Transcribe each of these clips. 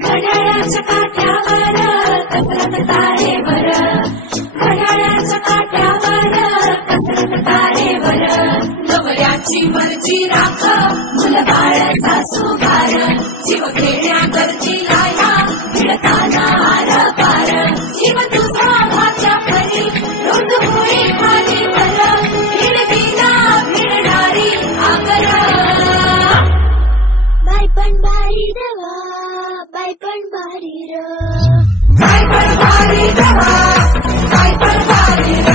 घड्याळाच्या काट्यावर कसरत तारेवर, घड्याळाच्या काट्यावर कसरत तारेवर, नवऱ्याची मर्जी राख मुलबाळ सासू घार, जीव खेळ्या करची लाया भिडताना आर पार, जीव तुझा भाच्या परी रोज होई खाली भर, भिडतीला भिडणारी आगर. बाई पण भारी देवा, बाई पण भारी र, बाई पण भारी देवा, बाई पण भारी र,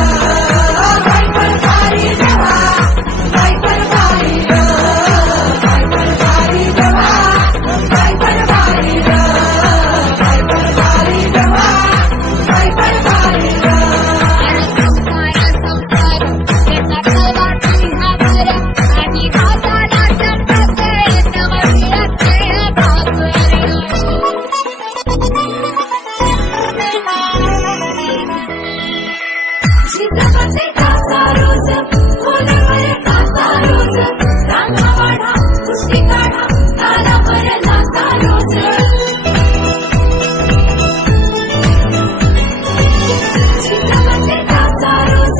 बाई पण भारी देवा, बाई पण भारी र, बाई पण भारी देवा, बाई पण भारी र, बाई पण भारी देवा, बाई पण भारी र. शिजापते कासा रोज, खोल्यावर कासा रोज, रांगा वाढा, कुस्ती काढा, तालावर नाचा रोज. शिजापते कासा रोज,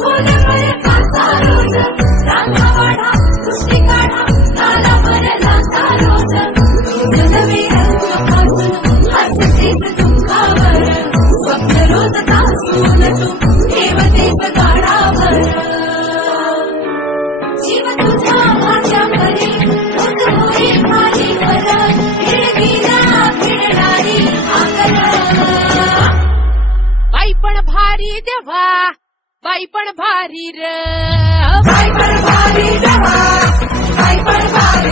खोल्यावर कासा रोज, रांगा वाढा, कुस्ती काढा, तालावर नाचा रोज. रोज नवे रंग पासून हसतेस दुःखावर, स्वप्न रोज तासून तू देवतेच गाडावर, जीव तुझा माझ्या परी रोज होई खाली भर, भिडकीला भिडणारी आगर. बाई पण भारी देवा, बाई पण भारी र, बाई पण भारी देवा, बाई पण भारी